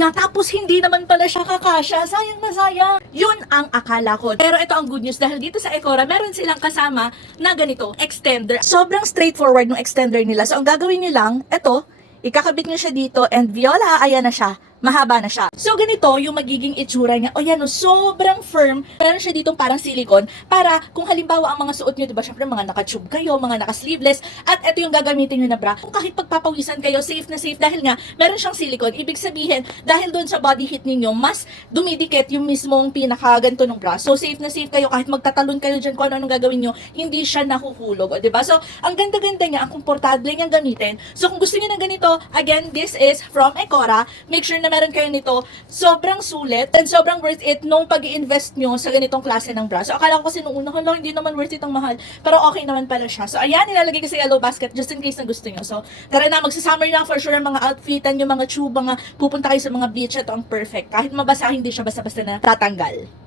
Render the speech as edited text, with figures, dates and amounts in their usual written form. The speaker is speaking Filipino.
nga, tapos hindi naman pala siya kakasya. Sayang na sayang. Yun ang akala ko. Pero ito ang good news dahil dito sa Ecora, meron silang kasama na ganito, extender. Sobrang straightforward ng extender nila. So ang gagawin nyo lang, ito, ikakabit nyo siya dito and viola, ayan na siya. Mahaba na siya. So, ganito yung magiging itsura niya. O yan, sobrang firm. Meron siya ditong parang silicone para kung halimbawa ang mga suot nyo, diba, syempre mga naka-tube kayo, mga naka-sleeveless, at ito yung gagamitin nyo na bra. Kung kahit pagpapawisan kayo, safe na safe dahil nga, meron siyang silicone. Ibig sabihin, dahil doon sa body heat ninyo, mas dumidikit yung mismong pinakaganto ng bra. So, safe na safe kayo. Kahit magtatalon kayo dyan kung ano-anong gagawin nyo, hindi siya nahuhulog. O, diba? So, ang ganda-ganda niya, ang komportable niyang gamitin. So, kung gusto niyo ng ganito, again, this is from Ecora. Make sure na meron kayo nito, sobrang sulit and sobrang worth it nung pag-i-invest nyo sa ganitong klase ng bra. So, akala ko kasi nung una, hindi naman worth it ang mahal, pero okay naman pala siya. So, ayan, nilalagay ko sa yellow basket just in case na gusto nyo. So, tara na, magsasummer na for sure ang mga outfitan, yung mga tube, mga pupunta kayo sa mga beach, ito ang perfect. Kahit mabasa, hindi siya basta-basta na tatanggal.